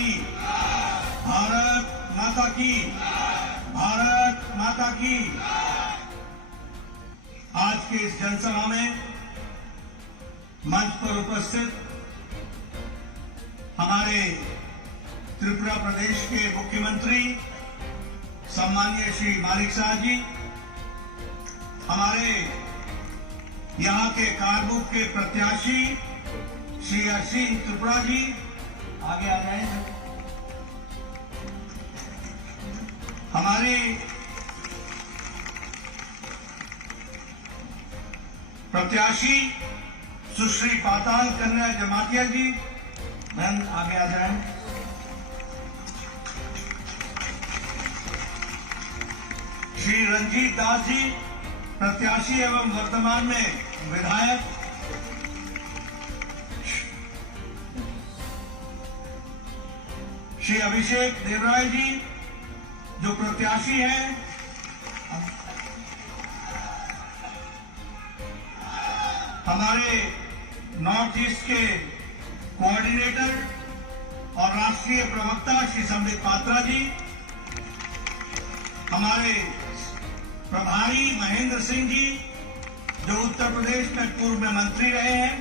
की, भारत माता की, भारत माता की। आज के इस जनसभा में मंच पर उपस्थित हमारे त्रिपुरा प्रदेश के मुख्यमंत्री सम्माननीय श्री मानिक शाह जी, हमारे यहां के कारमुख के प्रत्याशी श्री असीम त्रिपुरा जी, आगे आ जाएं। हमारे प्रत्याशी सुश्री पाताल कन्या जमातिया जी, बहन आगे आ जाएं। श्री रंजीत दास जी, प्रत्याशी एवं वर्तमान में विधायक। श्री अभिषेक देवराय जी जो प्रत्याशी हैं। हमारे नॉर्थ ईस्ट के कोऑर्डिनेटर और राष्ट्रीय प्रवक्ता श्री संबित पात्रा जी, हमारे प्रभारी महेंद्र सिंह जी जो उत्तर प्रदेश में पूर्व में मंत्री रहे हैं,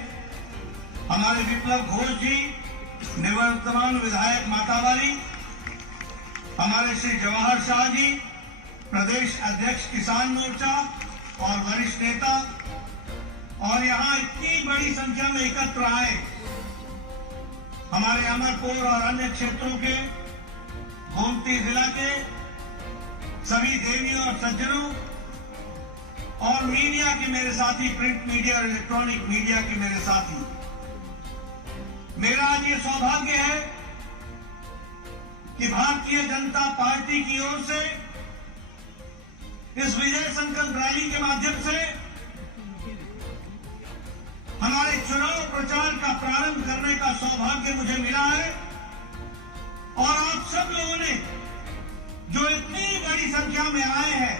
हमारे विप्लव घोष जी निवर्तमान विधायक मातावाली, हमारे श्री जवाहर शाह जी प्रदेश अध्यक्ष किसान मोर्चा और वरिष्ठ नेता, और यहां इतनी बड़ी संख्या में एकत्र आए हमारे अमरपुर और अन्य क्षेत्रों के, गोमती जिला के सभी देवियों और सज्जनों और मीडिया के मेरे साथी, प्रिंट मीडिया और इलेक्ट्रॉनिक मीडिया के मेरे साथी, मेरा आज ये सौभाग्य है कि भारतीय जनता पार्टी की ओर से इस विजय संकल्प रैली के माध्यम से हमारे चुनाव प्रचार का प्रारंभ करने का सौभाग्य मुझे मिला है। और आप सब लोगों ने जो इतनी बड़ी संख्या में आए हैं,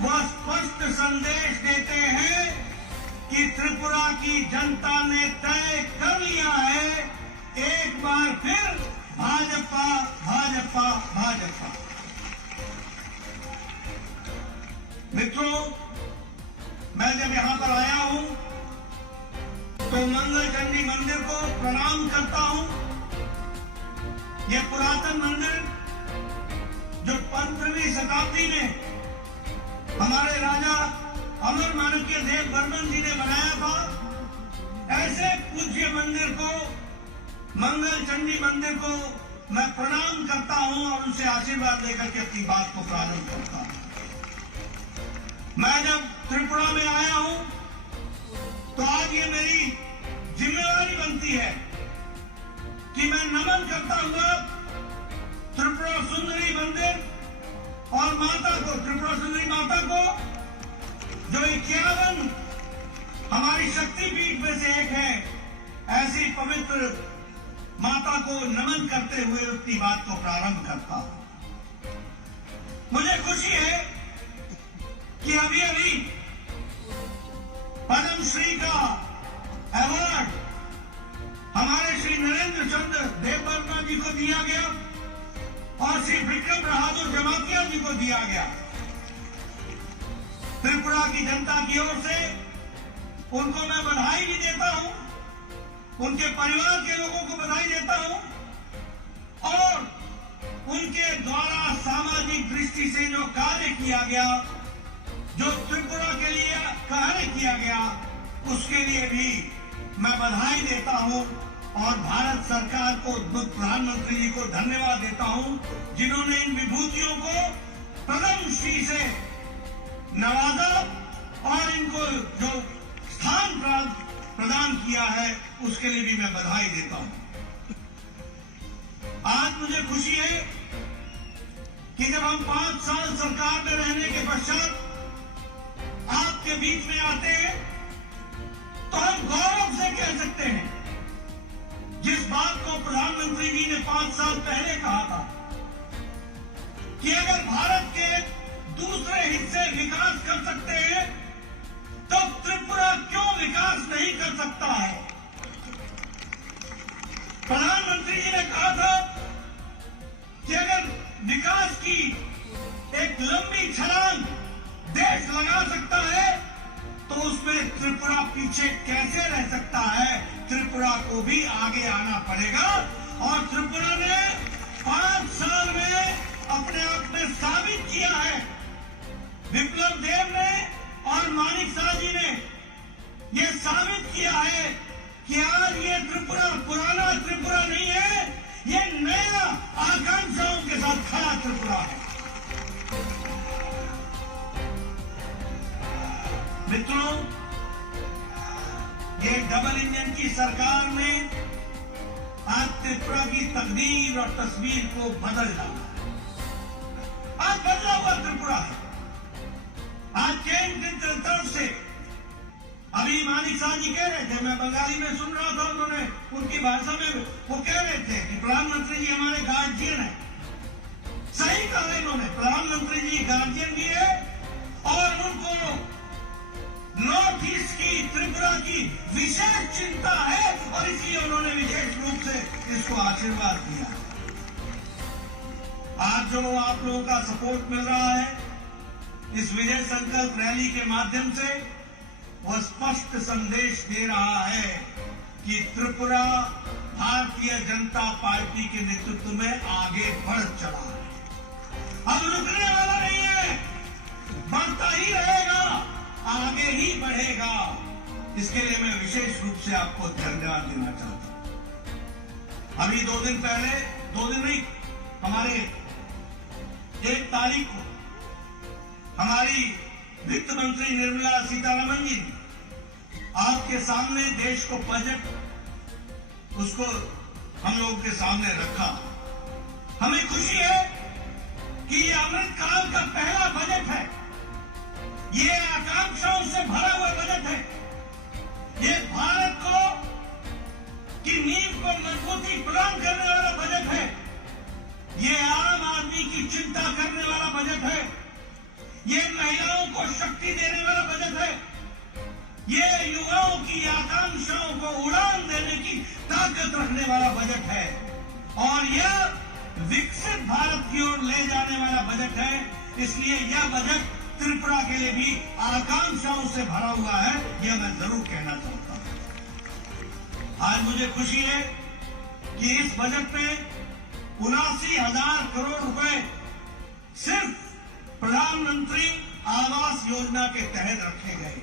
वह स्पष्ट संदेश देते हैं कि त्रिपुरा की जनता ने तय कर लिया है, एक बार फिर भाजपा भाजपा भाजपा। मित्रों, मैं जब यहां पर आया हूं तो मंगल चंडी मंदिर को प्रणाम करता हूं। यह पुरातन मंदिर जो 15वीं शताब्दी में हमारे राजा अमर माणक्य देव वर्मन जी ने बनाया था, ऐसे पूज्य मंदिर को, मंगल चंडी मंदिर को मैं प्रणाम करता हूं और उनसे आशीर्वाद लेकर के अपनी बात को प्रारंभ करता हूं। मैं जब त्रिपुरा में आया हूं तो आज ये मेरी जिम्मेवारी बनती है कि मैं नमन करता हुआ त्रिपुरा सुंदरी मंदिर और माता को, त्रिपुरा सुंदरी माता को जो 51 हमारी शक्तिपीठ में से एक है, ऐसी पवित्र माता को नमन करते हुए अपनी बात को प्रारंभ करता हूं। मुझे खुशी है कि अभी अभी पद्मश्री का अवार्ड हमारे श्री नरेंद्र चंद्र देववर्मा जी को दिया गया और श्री विक्रम बहादुर जमातिया जी को दिया गया। त्रिपुरा की जनता की ओर से उनको मैं बधाई भी देता हूं, उनके परिवार के लोगों को बधाई देता हूं और उनके द्वारा सामाजिक दृष्टि से जो कार्य किया गया, जो त्रिपुरा के लिए कार्य किया गया, उसके लिए भी मैं बधाई देता हूं और भारत सरकार को, प्रधानमंत्री जी को धन्यवाद देता हूं जिन्होंने इन विभूतियों को पद्मश्री से नवाजा और इनको जो स्थान प्रदान किया है उसके लिए भी मैं बधाई देता हूं। आज मुझे खुशी है कि जब हम 5 साल सरकार में रहने के पश्चात आपके बीच में आते हैं तो हम गौरव से कह सकते हैं, जिस बात को प्रधानमंत्री जी ने 5 साल पहले कहा था कि अगर भारत के दूसरे हिस्से विकास कर सकते हैं तो त्रिपुरा क्यों विकास नहीं कर सकता है। प्रधानमंत्री जी ने कहा था पड़ेगा। और त्रिपुरा ने 5 साल में अपने आप में साबित किया है, विप्लव देव ने और मानिक शाह जी ने ये साबित किया है कि आज ये त्रिपुरा पुराना त्रिपुरा नहीं है, ये नया आकांक्षाओं के साथ खड़ा त्रिपुरा है। मित्रों, ये डबल इंजन की सरकार ने आज त्रिपुरा की तकदीर और तस्वीर को बदल डाला है। आज बदला हुआ त्रिपुरा है। आज केंद्र की तरफ से अभी मानिक शाह जी कह रहे थे, मैं बंगाली में सुन रहा था, उन्होंने उनकी भाषा में वो कह रहे थे कि प्रधानमंत्री जी हमारे गार्जियन है। सही कहा इन्होंने, प्रधानमंत्री जी गार्जियन भी है और उनको नॉर्थ ईस्ट की त्रिपुरा की विशेष चिंता है और इसलिए उन्होंने विशेष रूप से इसको आशीर्वाद दिया। आज जो आप लोगों का सपोर्ट मिल रहा है इस विजय संकल्प रैली के माध्यम से, वह स्पष्ट संदेश दे रहा है कि त्रिपुरा भारतीय जनता पार्टी के नेतृत्व में आगे बढ़ चला है। अब रुकने वाला नहीं है, बढ़ता ही रहेगा, आगे ही बढ़ेगा। इसके लिए मैं विशेष रूप से आपको धन्यवाद देना चाहता हूं। अभी 2 दिन पहले, 2 दिन नहीं, हमारे 1 तारीख को हमारी वित्त मंत्री निर्मला सीतारमण जी ने आपके सामने देश को बजट उसको हम लोगों के सामने रखा। हमें खुशी है कि ये अमृत काल का पहला बजट है, ये आकांक्षाओं से भरा हुआ बजट है, ये भारत को की नींव को मजबूती प्रदान करने वाला बजट है, ये आम आदमी की चिंता करने वाला बजट है, ये महिलाओं को शक्ति देने वाला बजट है, ये युवाओं की आकांक्षाओं को उड़ान देने की ताकत रखने वाला बजट है और यह विकसित भारत की ओर ले जाने वाला बजट है। इसलिए यह बजट त्रिपुरा के लिए भी आकांक्षाओं से भरा हुआ है, यह मैं जरूर कहना चाहता हूं। आज मुझे खुशी है कि इस बजट में 79,000 करोड़ रुपए सिर्फ प्रधानमंत्री आवास योजना के तहत रखे गए।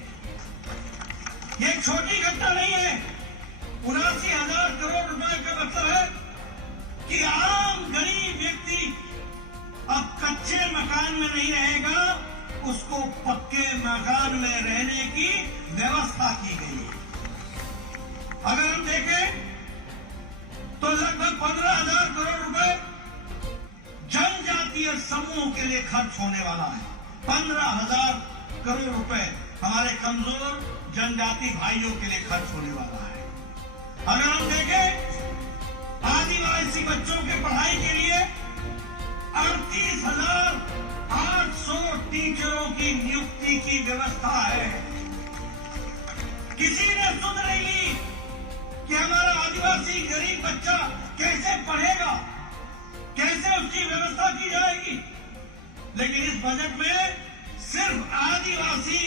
ये छोटी घटना नहीं है। 79,000 करोड़ रुपए का मतलब है कि आम गरीब व्यक्ति अब कच्चे मकान में नहीं रहेगा, उसको पक्के मकान में रहने की व्यवस्था की गई है। अगर हम देखें तो लगभग 15,000 करोड़ रुपए जनजातीय समूहों के लिए खर्च होने वाला है। 15,000 करोड़ रुपए हमारे कमजोर जनजाति भाइयों के लिए खर्च होने वाला है। अगर हम देखें आदिवासी बच्चों के पढ़ाई के लिए 38,800 टीचरों की नियुक्ति की व्यवस्था है। किसी ने सुध नहीं ली कि हमारा आदिवासी गरीब बच्चा कैसे पढ़ेगा, कैसे उसकी व्यवस्था की जाएगी। लेकिन इस बजट में सिर्फ आदिवासी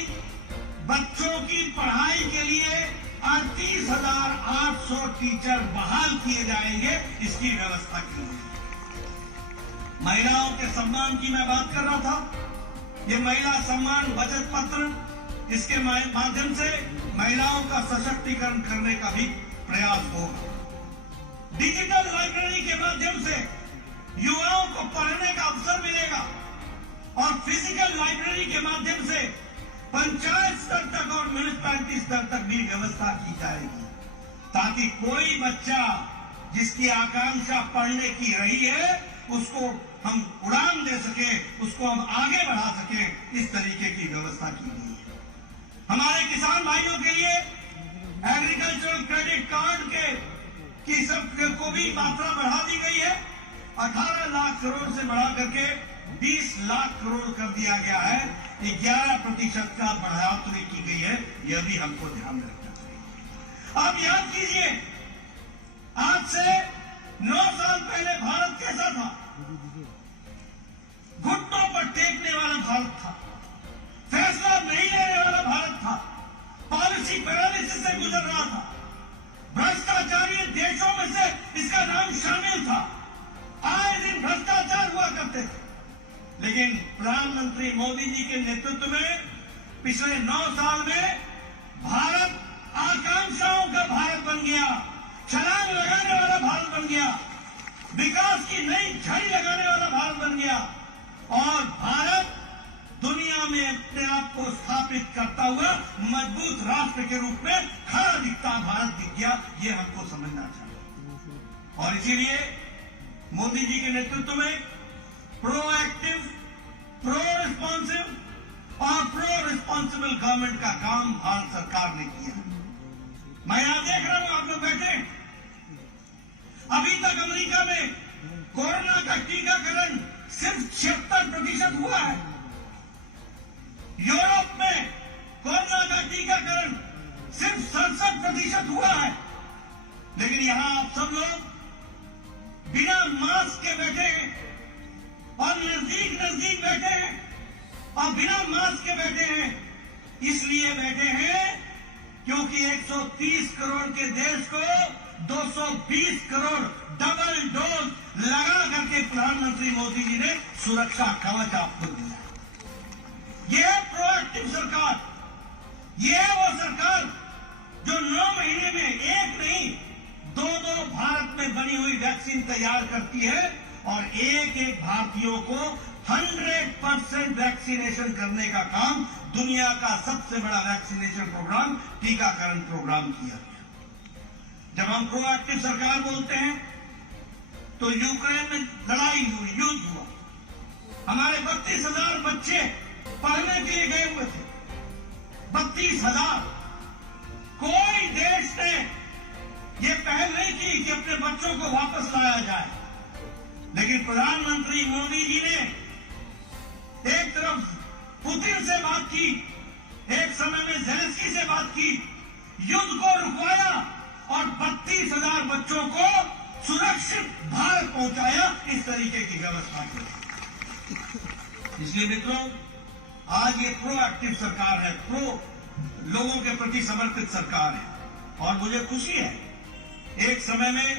बच्चों की पढ़ाई के लिए 38,800 टीचर बहाल किए जाएंगे, इसकी व्यवस्था की गई। महिलाओं के सम्मान की मैं बात कर रहा था। ये महिला सम्मान बचत पत्र, इसके माध्यम से महिलाओं का सशक्तिकरण करने का भी प्रयास होगा। डिजिटल लाइब्रेरी के माध्यम से युवाओं को पढ़ने का अवसर मिलेगा और फिजिकल लाइब्रेरी के माध्यम से पंचायत स्तर तक और म्यूनिसिपैलिटी स्तर तक भी व्यवस्था की जाएगी, ताकि कोई बच्चा जिसकी आकांक्षा पढ़ने की रही है उसको हम उड़ान दे सके, उसको हम आगे बढ़ा सके, इस तरीके की व्यवस्था की गई है। हमारे किसान भाइयों के लिए एग्रीकल्चरल क्रेडिट कार्ड की सब को भी मात्रा बढ़ा दी गई है। 18 लाख करोड़ से बढ़ा करके 20 लाख करोड़ कर दिया गया है। 11% का बढ़ोतरी की गई है, यह भी हमको ध्यान रखना चाहिए। आप याद कीजिए, आज से 9 साल पहले भारत कैसा था? घुटनों पर टेकने वाला भारत था, फैसला नहीं लेने वाला भारत था, पॉलिसी पैरालिसिस से गुजर रहा था, भ्रष्टाचारी देशों में से इसका नाम शामिल था। आए दिन भ्रष्टाचार हुआ करते थे, लेकिन प्रधानमंत्री मोदी जी के नेतृत्व में पिछले 9 साल में भारत आकांक्षाओं का भारत बन गया, छलांग लगाने वाला भारत बन गया, विकास की नई झड़ी लगाने वाला भारत बन गया और भारत दुनिया में अपने आप को स्थापित करता हुआ मजबूत राष्ट्र के रूप में खड़ा दिखता भारत दिख गया। ये हमको समझना चाहिए और इसीलिए मोदी जी के नेतृत्व में प्रोएक्टिव, प्रो रिस्पॉन्सिव और प्रो रिस्पॉन्सिबल गवर्नमेंट का काम भारत सरकार ने किया। मैं यहां देख रहा हूं, आप लोग बैठे, अभी तक अमेरिका में कोरोना का टीकाकरण सिर्फ 76% हुआ है। यूरोप में कोरोना का टीकाकरण सिर्फ 67% हुआ है। लेकिन यहां आप सब लोग बिना मास्क के बैठे हैं और नजदीक नजदीक बैठे हैं और बिना मास्क के बैठे हैं। इसलिए बैठे हैं क्योंकि 130 करोड़ के देश को 220 करोड़ डबल डोज लगा करके प्रधानमंत्री मोदी जी ने सुरक्षा कवच आपको दिया। ये प्रोएक्टिव सरकार, ये वो सरकार जो 9 महीने में एक नहीं 2-2 भारत में बनी हुई वैक्सीन तैयार करती है और एक भारतीयों को 100% वैक्सीनेशन करने का काम दुनिया का सबसे बड़ा वैक्सीनेशन प्रोग्राम, टीकाकरण प्रोग्राम किया गया। जब हम प्रोएक्टिव सरकार बोलते हैं तो यूक्रेन में लड़ाई हुई, युद्ध हुआ, हमारे 32,000 बच्चे पढ़ने के लिए गए हुए थे। 32,000। कोई देश ने यह पहल नहीं की कि अपने बच्चों को वापस लाया जाए, लेकिन प्रधानमंत्री मोदी जी ने एक तरफ पुतिन से बात की, एक समय में ज़ेलेंस्की से बात की, युद्ध को रुकवाया और 32,000 बच्चों को सुरक्षित भारत पहुंचाया। इस तरीके की व्यवस्था की। इसलिए मित्रों, आज ये प्रोएक्टिव सरकार है, लोगों के प्रति समर्पित सरकार है और मुझे खुशी है। एक समय में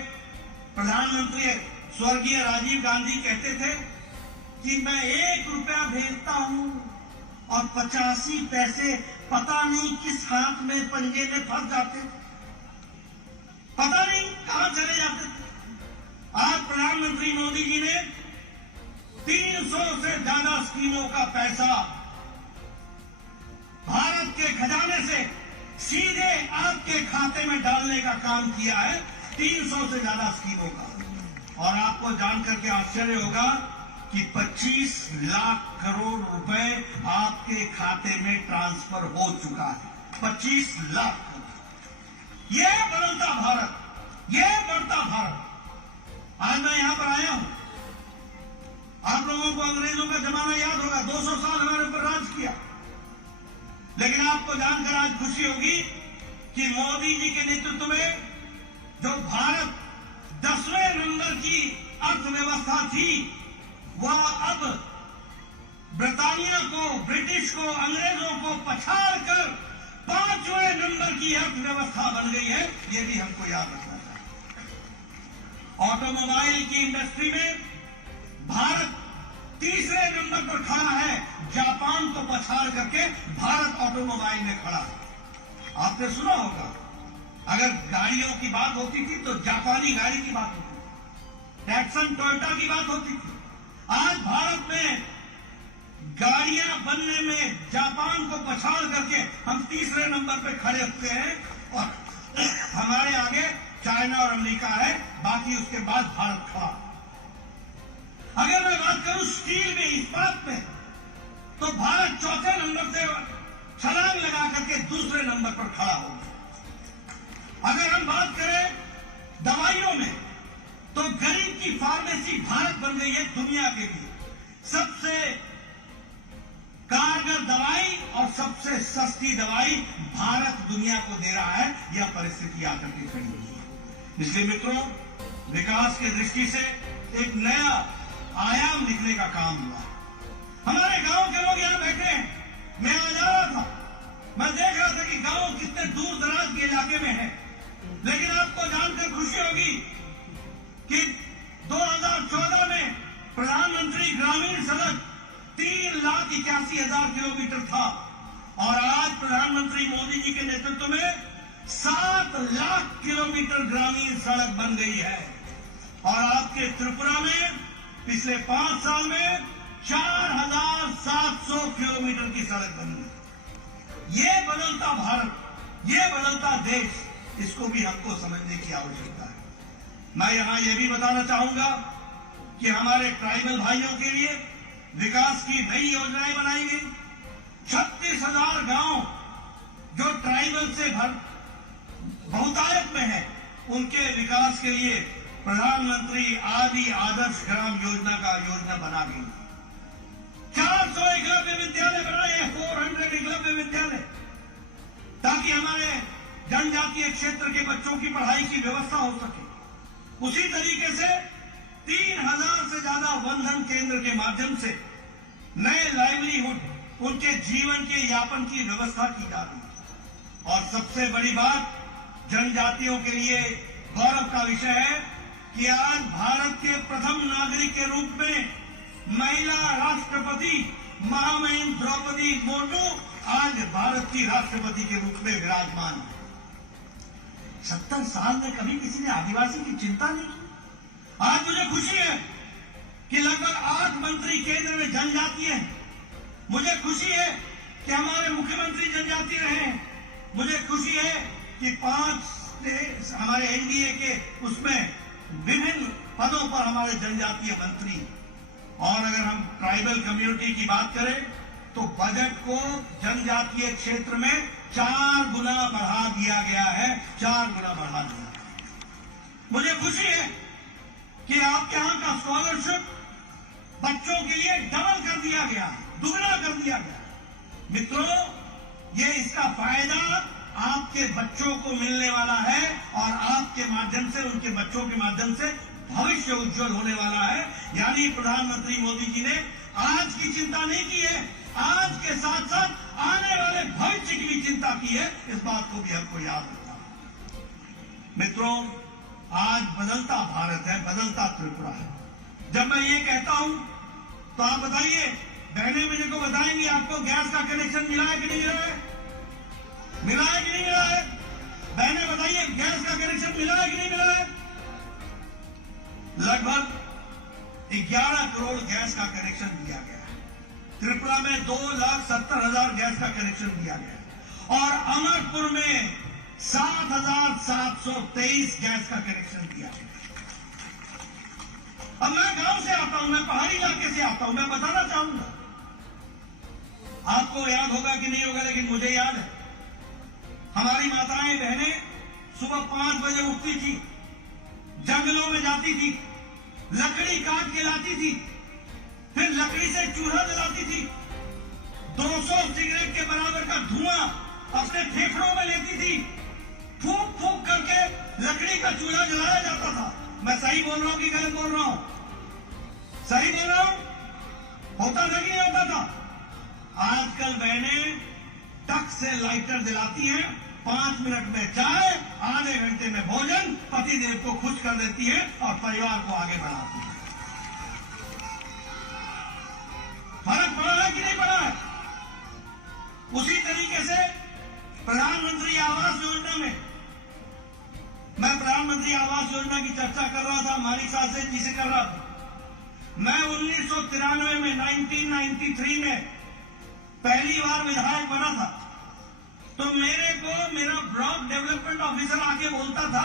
प्रधानमंत्री स्वर्गीय राजीव गांधी कहते थे कि मैं 1 रुपया भेजता हूं और 85 पैसे पता नहीं किस हाथ में पंजे में फंस जाते, पता नहीं कहां चले जाते थे। आज प्रधानमंत्री मोदी जी ने 300 से ज्यादा स्कीमों का पैसा भारत के खजाने से सीधे आपके खाते में डालने का काम किया है, 300 से ज्यादा स्कीमों का। और आपको जानकर के आश्चर्य होगा कि 25 लाख करोड़ रुपए आपके खाते में ट्रांसफर हो चुका है। 25 लाख करोड़। ये बदलता भारत, ये बढ़ता भारत। आज मैं यहां पर आया हूं, आप लोगों को अंग्रेजों का जमाना याद होगा, 200 साल हमारे ऊपर राज किया, लेकिन आपको जानकर आज खुशी होगी कि मोदी जी के नेतृत्व में जो भारत 10वें नंबर की अर्थव्यवस्था थी, वह अब ब्रिटानिया को, ब्रिटिश को, अंग्रेजों को पछाड़ कर 5वें नंबर की अर्थव्यवस्था बन गई है। यह भी हमको याद रखना चाहिए। ऑटोमोबाइल की इंडस्ट्री में भारत 3रे नंबर पर खड़ा है, जापान को पछाड़ करके भारत ऑटोमोबाइल में खड़ा है। आपने सुना होगा, अगर गाड़ियों की बात होती थी तो जापानी गाड़ी की बात होती थी, टैक्सन टोयोटा की बात होती थी। आज भारत में गाड़ियां बनने में जापान को पछाड़ करके हम 3रे नंबर पर खड़े होते हैं और हमारे आगे चाइना और अमेरिका है, बाकी उसके बाद भारत खड़ा। अगर मैं बात करूं स्टील में, इस्पात में, तो भारत 4थे नंबर से छलांग लगा करके 2रे नंबर पर खड़ा हो गया। अगर हम बात करें दवाइयों में, तो गरीब की फार्मेसी भारत बन गई है दुनिया के लिए सबसे कारगर दवाई और सबसे सस्ती दवाई भारत दुनिया को दे रहा है। यह परिस्थिति आकर के खड़ी हुई है। इसलिए मित्रों, विकास की दृष्टि से एक नया आयाम लिखने का काम हुआ। हमारे गांव के लोग यहां बैठे हैं, मैं आ जा रहा था, मैं देख रहा था कि गांव कितने दूर दराज के इलाके में है, लेकिन आपको जानकर खुशी होगी कि 2014 में प्रधानमंत्री ग्रामीण सड़क 3,81,000 किलोमीटर था और आज प्रधानमंत्री मोदी जी के नेतृत्व में 7 लाख किलोमीटर ग्रामीण सड़क बन गई है। और आपके त्रिपुरा में पिछले 5 साल में 4,700 किलोमीटर की सड़क बन गई। ये बदलता भारत, ये बदलता देश, इसको भी हमको समझने की आवश्यकता है। मैं यहां यह भी बताना चाहूंगा कि हमारे ट्राइबल भाइयों के लिए विकास की नई योजनाएं बनाई गई। 36,000 गांव जो ट्राइबल से बहुतायत में है, उनके विकास के लिए प्रधानमंत्री आदि आदर्श ग्राम योजना का योजना बना गई। 400 एकलव्य विद्यालय बनाए, 400 एकलव्य विद्यालय, ताकि हमारे जनजातीय क्षेत्र के बच्चों की पढ़ाई की व्यवस्था हो सके। उसी तरीके से 3,000 से ज्यादा वनधन केंद्र के माध्यम से नए लाइवलीहुड, उनके जीवन के यापन की व्यवस्था की जा रही है। और सबसे बड़ी बात, जनजातियों के लिए गौरव का विषय है कि आज भारत के प्रथम नागरिक के रूप में महिला राष्ट्रपति महामहिम द्रौपदी मुर्मू आज भारत की राष्ट्रपति के रूप में विराजमान है। 70 साल में कभी किसी ने आदिवासी की चिंता नहीं की। आज मुझे खुशी है कि लगभग 8 मंत्री केंद्र में जनजातीय हैं। मुझे खुशी है कि हमारे मुख्यमंत्री जनजातीय रहे हैं। मुझे खुशी है कि 5 हमारे एनडीए के उसमें विभिन्न पदों पर हमारे जनजातीय मंत्री। और अगर हम ट्राइबल कम्युनिटी की बात करें तो बजट को जनजातीय क्षेत्र में 4 गुना बढ़ा दिया गया है, 4 गुना बढ़ा दिया। मुझे खुशी है कि आपके यहां का स्कॉलरशिप बच्चों के लिए डबल कर दिया गया, दुगना कर दिया गया। मित्रों, ये इसका फायदा आपके बच्चों को मिलने वाला है और आपके माध्यम से, उनके बच्चों के माध्यम से भविष्य उज्जवल होने वाला है। यानी प्रधानमंत्री मोदी जी ने आज की चिंता नहीं की है, आज के साथ साथ आने वाले भविष्य की भी चिंता की है। इस बात को भी हमको याद रखना है। मित्रों, आज बदलता भारत है, बदलता त्रिपुरा है। जब मैं ये कहता हूं तो आप बताइए, बहनें मेरे को बताएंगे आपको गैस का कनेक्शन मिला है कि नहीं मिला है? मिला है कि नहीं मिला है? बहनें बताइए, गैस का कनेक्शन मिला है कि नहीं मिला है? लगभग 11 करोड़ गैस का कनेक्शन दिया गया है। त्रिपुरा में 2,70,000 गैस का कनेक्शन दिया गया है और अमरपुर में 7,723 गैस का कनेक्शन दिया गया। अब मैं गांव से आता हूं, मैं पहाड़ी इलाके से आता हूं, मैं बताना चाहूंगा, आपको याद होगा कि नहीं होगा, लेकिन मुझे याद है, हमारी माताएं बहनें सुबह 5 बजे उठती थी, जंगलों में जाती थी, लकड़ी काट के लाती थी, फिर लकड़ी से चूल्हा जलाती थी, 200 सिगरेट के बराबर का धुआं अपने फेफड़ों में लेती थी, फूंक फूंक करके लकड़ी का चूल्हा जलाया जाता था। मैं सही बोल रहा हूं कि गलत बोल रहा हूं? सही बोल रहा हूं? होता था कि नहीं होता था? आजकल बहनें टक से लाइटर जलाती हैं, 5 मिनट में चाय, आधे घंटे में भोजन, पतिदेव को खुश कर देती है और परिवार को आगे बढ़ाती है। फर्क पड़ा है कि नहीं पड़ा है? उसी तरीके से प्रधानमंत्री आवास योजना में, मैं प्रधानमंत्री आवास योजना की चर्चा कर रहा था, हमारी शासन जी से कर रहा था। मैं 1993 में 1993 में पहली बार विधायक बना था, तो मेरे को मेरा ब्लॉक डेवलपमेंट ऑफिसर आके बोलता था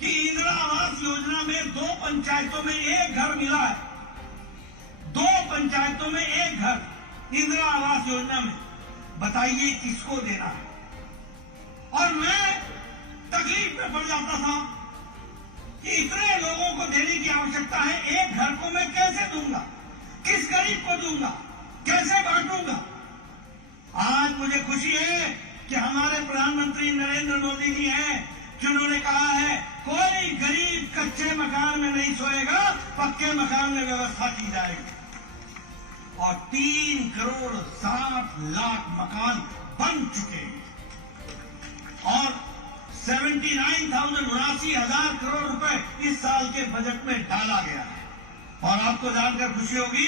कि इंदिरा आवास योजना में 2 पंचायतों में 1 घर मिला है, 2 पंचायतों में 1 घर इंदिरा आवास योजना में, बताइए किसको देना है? और मैं तकलीफ में पड़ जाता था कि इतने लोगों को देने की आवश्यकता है, 1 घर को मैं कैसे दूंगा, किस गरीब को दूंगा, कैसे बांटूंगा? आज मुझे खुशी है कि हमारे प्रधानमंत्री नरेंद्र मोदी जी हैं, जिन्होंने कहा है कोई गरीब कच्चे मकान में नहीं सोएगा, पक्के मकान में व्यवस्था की जाएगी। और 3 करोड़ 60 लाख मकान बन चुके हैं और 79,79,000 करोड़ रुपए इस साल के बजट में डाला गया है। और आपको जानकर खुशी होगी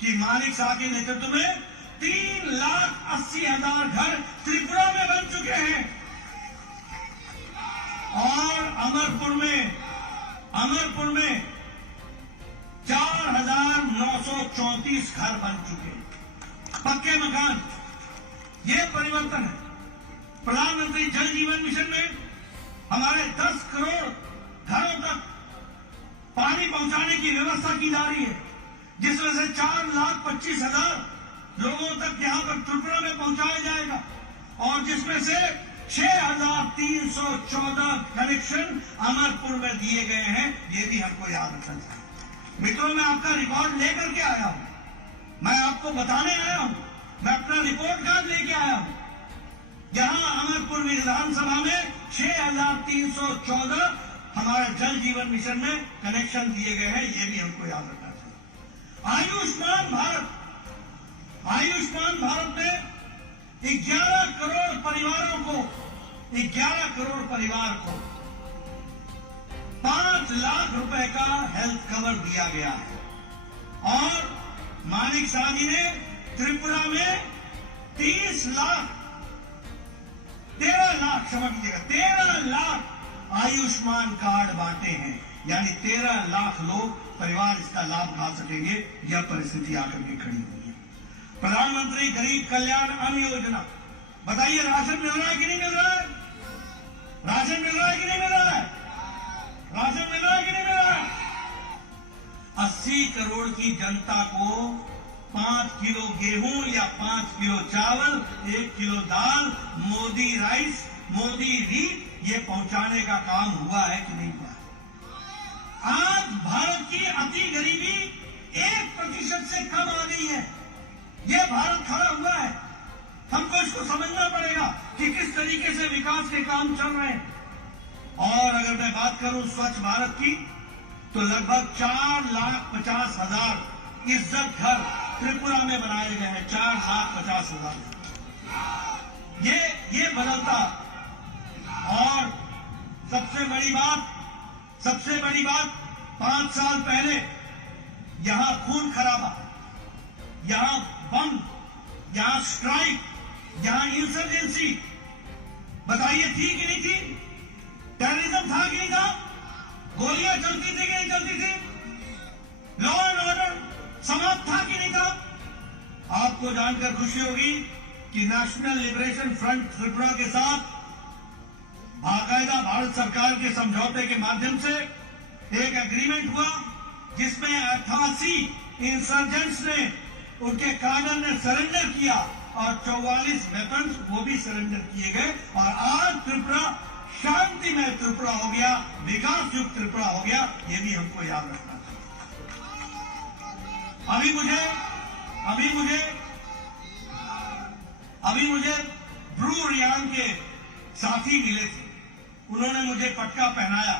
कि मानिक शाह के नेतृत्व में 3,80,000 घर त्रिपुरा में बन चुके हैं और अमरपुर में 4,934 घर बन चुके हैं, पक्के मकान। ये परिवर्तन है। प्रधानमंत्री जल जीवन मिशन में हमारे 10 करोड़ घरों तक पानी पहुंचाने की व्यवस्था की जा रही है, जिसमें से 4,25,000 लोगों तक यहां पर त्रिपुरा में पहुंचाया जाएगा और जिसमें से 6,314 कनेक्शन अमरपुर में दिए गए हैं। ये भी हमको याद रखना चाहिए। मित्रों, मैं आपका रिकॉर्ड लेकर के आया हूं, मैं आपको बताने आया हूं, मैं अपना रिपोर्ट कार्ड लेके आया हूं। यहां अमरपुर विधानसभा में 6,314 हमारे जल जीवन मिशन में कनेक्शन दिए गए हैं। ये भी हमको याद रखना चाहिए। आयुष्मान भारत में 11 करोड़ परिवारों को 5 लाख रुपए का हेल्थ कवर दिया गया है। और मानिक शाह जी ने त्रिपुरा में 13 लाख आयुष्मान कार्ड बांटे हैं, यानी 13 लाख लोग परिवार इसका लाभ उठा सकेंगे। यह परिस्थिति आकर के खड़ी हुई है। प्रधानमंत्री गरीब कल्याण अन्न योजना, बताइए राशन मिल रहा है कि नहीं मिल रहा है? राशन मिल रहा है कि नहीं मिल रहा है? राशन मिल रहा है कि नहीं मिल रहा है? 80 करोड़ की जनता को 5 किलो गेहूं या 5 किलो चावल, 1 किलो दाल, मोदी राइस, मोदी रीट, ये पहुंचाने का काम हुआ है कि नहीं हुआ है? आज भारत की अति गरीबी 1% से कम आ गई है। ये भारत खड़ा हुआ है। हमको इसको समझना पड़ेगा कि किस तरीके से विकास के काम चल रहे हैं। और अगर मैं बात करूं स्वच्छ भारत की, तो लगभग 4,50,000 इज्जत घर त्रिपुरा में बनाए गए हैं। 4,50,000 ये बदलता। और सबसे बड़ी बात 5 साल पहले यहां खून खराबा, यहां बम, यहां स्ट्राइक, यहां इंसर्जेंसी, बताइए थी कि नहीं थी? टेररिज्म था कि नहीं था? गोलियां चलती थी कि नहीं चलती थी? लॉ एंड ऑर्डर समाप्त था कि नहीं था? आपको जानकर खुशी होगी कि नेशनल लिबरेशन फ्रंट त्रिपुरा के साथ बाकायदा भारत सरकार के समझौते के माध्यम से एक एग्रीमेंट हुआ, जिसमें 88 इंसर्जेंट्स ने, उनके कानून ने सरेंडर किया और 44 वेपन्स वो भी सरेंडर किए गए। और आज त्रिपुरा शांतिमय त्रिपुरा हो गया, विकास युक्त त्रिपुरा हो गया। ये भी हमको याद रखना चाहिए। अभी मुझे ब्रू रियांग के साथी मिले थे, उन्होंने मुझे पटका पहनाया।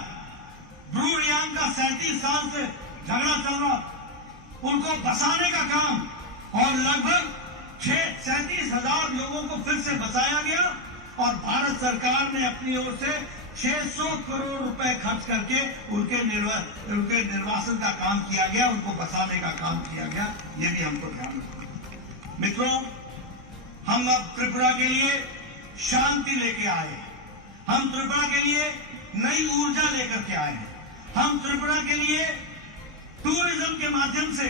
ब्रू रियांग का 37 साल से झगड़ा चल रहा, उनको बसाने का काम, और लगभग 37,000 लोगों को फिर से बसाया गया। और भारत सरकार ने अपनी ओर से 600 करोड़ रुपए खर्च करके उनके निर्वासन का काम किया गया, उनको बसाने का काम किया गया। ये भी हमको ध्यान रखना। मित्रों, हम अब त्रिपुरा के लिए शांति लेके आए हैं। हम त्रिपुरा के लिए नई ऊर्जा लेकर के आए हैं। हम त्रिपुरा के लिए टूरिज्म के माध्यम से,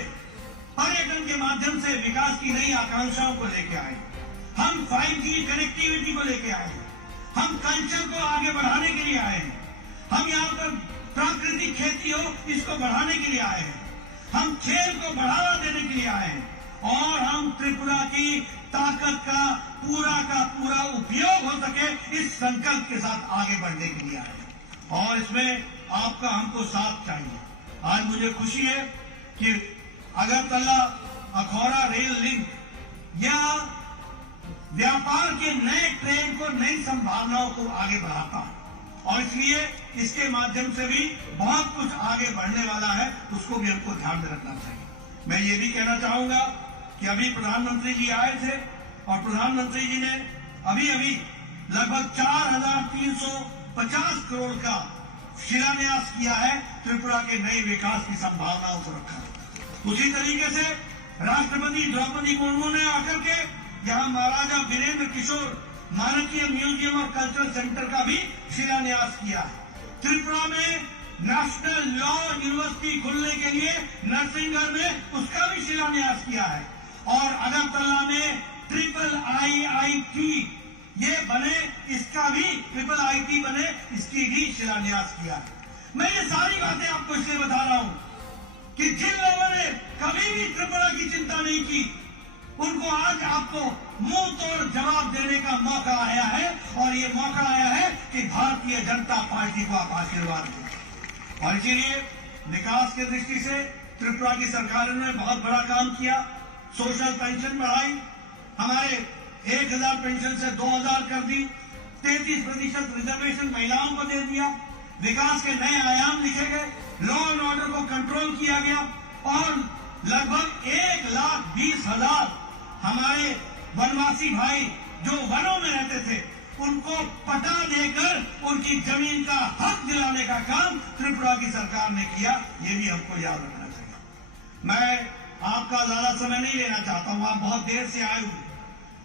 पर्यटन के माध्यम से विकास की नई आकांक्षाओं को लेके आए हैं। हम 5G कनेक्टिविटी को लेके आए हैं। हम कल्चर को आगे बढ़ाने के लिए आए हैं। हम यहाँ पर प्राकृतिक खेती हो, इसको बढ़ाने के लिए आए हैं। हम खेल को बढ़ावा देने के लिए आए हैं। और हम त्रिपुरा की ताकत का पूरा उपयोग हो सके, इस संकल्प के साथ आगे बढ़ने के लिए आए हैं। और इसमें आपका हमको साथ चाहिए। आज मुझे खुशी है कि अगरतला अखौरा रेल लिंक या व्यापार के नए ट्रेन को, नई संभावनाओं को आगे बढ़ाता है। और इसलिए इसके माध्यम से भी बहुत कुछ आगे बढ़ने वाला है, उसको भी हमको ध्यान में रखना चाहिए। मैं ये भी कहना चाहूंगा कि अभी प्रधानमंत्री जी आए थे और प्रधानमंत्री जी ने अभी लगभग 4,300 50 करोड़ का शिलान्यास किया है, त्रिपुरा के नए विकास की संभावनाओं को रखा है। उसी तरीके से राष्ट्रपति द्रौपदी मुर्मू ने आकर के यहाँ महाराजा वीरेंद्र किशोर मानकीय म्यूजियम और कल्चरल सेंटर का भी शिलान्यास किया है। त्रिपुरा में नेशनल लॉ यूनिवर्सिटी खुलने के लिए नरसिंहगढ़ में उसका भी शिलान्यास किया है और अगरतला में IIIT ये बने, इसका भी IIIT बने, इसकी भी शिलान्यास किया है। मैं ये सारी बातें आपको इसलिए बता रहा हूं कि जिन लोगों ने कभी भी त्रिपुरा की चिंता नहीं की, उनको आज आपको मुंह तोड़ जवाब देने का मौका आया है और ये मौका आया है कि भारतीय जनता पार्टी को आप आशीर्वाद दें। और इसीलिए विकास की दृष्टि से त्रिपुरा की सरकार ने बहुत बड़ा काम किया। सोशल पेंशन बढ़ाई, हमारे 1000 पेंशन से 2000 कर दी, 33% रिजर्वेशन महिलाओं को दे दिया, विकास के नए आयाम लिखे गए, लॉ एंड ऑर्डर को कंट्रोल किया गया और लगभग 1,20,000 हमारे वनवासी भाई जो वनों में रहते थे उनको पटा देकर उनकी जमीन का हक दिलाने का काम त्रिपुरा की सरकार ने किया। ये भी हमको याद रखना चाहिए। मैं आपका ज्यादा समय नहीं लेना चाहता हूं, आप बहुत देर से आए हुए,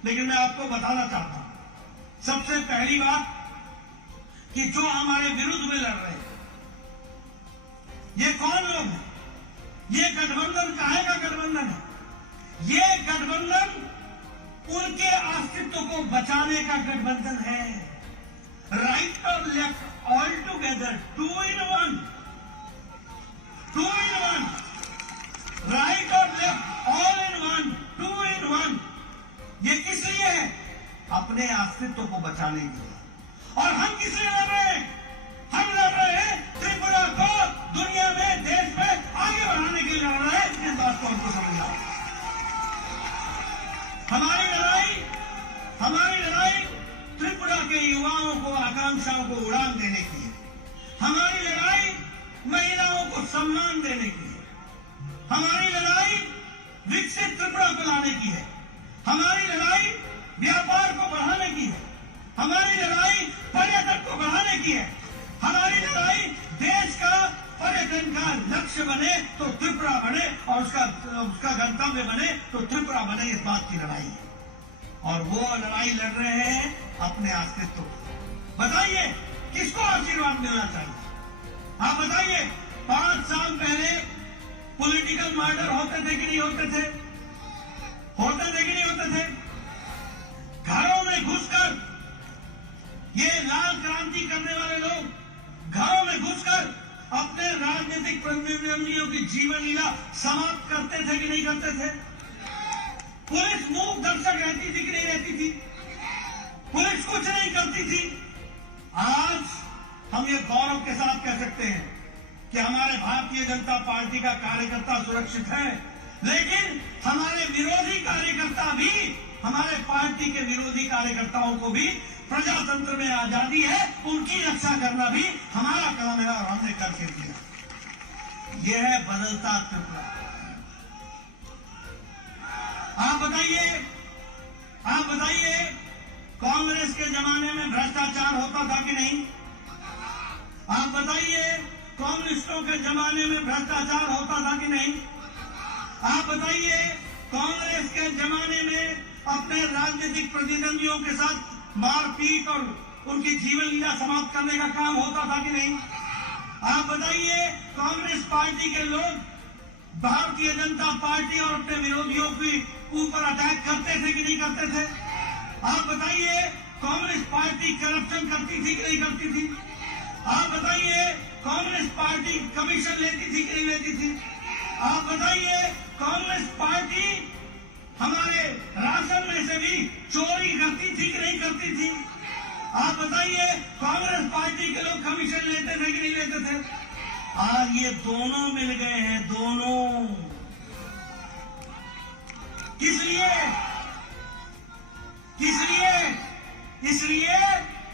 लेकिन मैं आपको बताना चाहता हूं सबसे पहली बात कि जो हमारे विरुद्ध में लड़ रहे हैं ये कौन लोग हैं? ये गठबंधन काहे का गठबंधन है? ये गठबंधन उनके अस्तित्व को बचाने का गठबंधन है। राइट और left all together, 2 in 1, 2 in 1, right और लेफ्ट ऑल इन 1, 2 in 1। ये किस लिए है? अपने अस्तित्व को बचाने के लिए। और हम किस लिए लड़ रहे हैं? हम लड़ रहे हैं त्रिपुरा को दुनिया में, देश में आगे बढ़ाने के लिए लड़ रहे हैं। इस बात को हमको समझना है। हमारी लड़ाई त्रिपुरा के युवाओं को, आकांक्षाओं को उड़ान देने की है। हमारी लड़ाई महिलाओं को सम्मान देने की है। हमारी लड़ाई विकसित त्रिपुरा को लाने की है। हमारी लड़ाई व्यापार को बढ़ाने की है। हमारी लड़ाई पर्यटन को बढ़ाने की है। हमारी लड़ाई देश का पर्यटन का लक्ष्य बने तो त्रिपुरा बने और उसका गंतव्य बने तो त्रिपुरा बने, इस बात की लड़ाई है। और वो लड़ाई लड़ रहे हैं अपने अस्तित्व को। बताइए किसको आशीर्वाद मिलना चाहिए? आप बताइए, 5 साल पहले पॉलिटिकल मर्डर होते थे कि नहीं होते थे? होते थे कि नहीं होते थे? घरों में घुसकर ये लाल क्रांति करने वाले लोग घरों में घुसकर अपने राजनीतिक प्रतिद्वंदियों की जीवन लीला समाप्त करते थे कि नहीं करते थे? पुलिस मूक दर्शक रहती थी कि नहीं रहती थी? पुलिस कुछ नहीं करती थी। आज हम ये गौरव के साथ कह सकते हैं कि हमारे भारतीय जनता पार्टी का कार्यकर्ता सुरक्षित है, लेकिन हमारे विरोधी कार्यकर्ता भी, हमारे पार्टी के विरोधी कार्यकर्ताओं को भी प्रजातंत्र में आजादी है, उनकी रक्षा करना भी हमारा काम है और हमने करके दिया। यह है बदलता त्रिपुरा। आप बताइए कांग्रेस के जमाने में भ्रष्टाचार होता था कि नहीं? आप बताइए कम्युनिस्टों के जमाने में भ्रष्टाचार होता था कि नहीं? आप बताइए कांग्रेस के जमाने में अपने राजनीतिक प्रतिद्वंदियों के साथ मारपीट और उनकी जीवन लीला समाप्त करने का काम होता था कि नहीं? आप बताइए कांग्रेस पार्टी के लोग भारतीय जनता पार्टी और अपने विरोधियों के ऊपर अटैक करते थे कि नहीं करते थे? आप बताइए कांग्रेस पार्टी करप्शन करती थी कि नहीं करती थी? आप बताइए कांग्रेस पार्टी कमीशन लेती थी कि नहीं लेती थी? आप बताइए कांग्रेस पार्टी हमारे राशन में से भी चोरी करती थी कि नहीं करती थी? आप बताइए कांग्रेस पार्टी के लोग कमीशन लेते थे कि नहीं लेते थे? आज ये दोनों मिल गए हैं, दोनों। किस लिए? इसलिए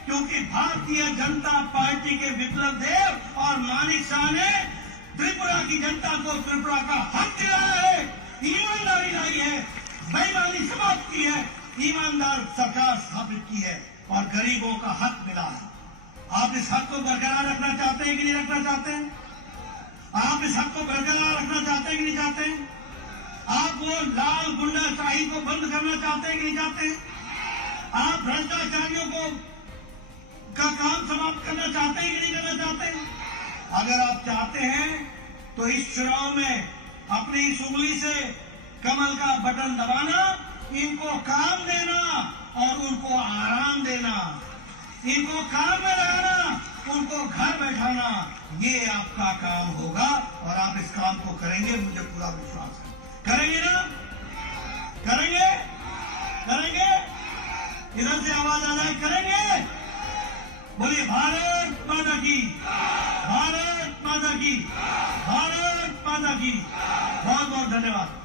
क्योंकि भारतीय जनता पार्टी के विप्लव देव और मानिक शाह ने त्रिपुरा की जनता को त्रिपुरा का हक दिलाया है, ईमानदारी लाई है, बेईमानी समाप्त की है, ईमानदार सरकार स्थापित की है और गरीबों का हक मिला है। आप इस हक को बरकरार रखना चाहते हैं कि नहीं रखना चाहते हैं? आप इस हक को बरकरार रखना चाहते हैं कि नहीं चाहते हैं? आप वो लाल गुंडाशाही को बंद करना चाहते हैं कि नहीं चाहते हैं? आप भ्रष्टाचारियों को का काम समाप्त करना चाहते हैं कि नहीं करना चाहते हैं? अगर आप चाहते हैं तो इस चुनाव में अपनी इस उंगली से कमल का बटन दबाना, इनको काम देना और उनको आराम देना, इनको काम में लगाना, उनको घर बैठाना, ये आपका काम होगा और आप इस काम को करेंगे, मुझे पूरा विश्वास है। करेंगे ना? करेंगे? करेंगे? इधर से आवाज आ जाए, करेंगे? बोलिए भारत माता की, भारत माता की, भारत माता की। बहुत बहुत धन्यवाद।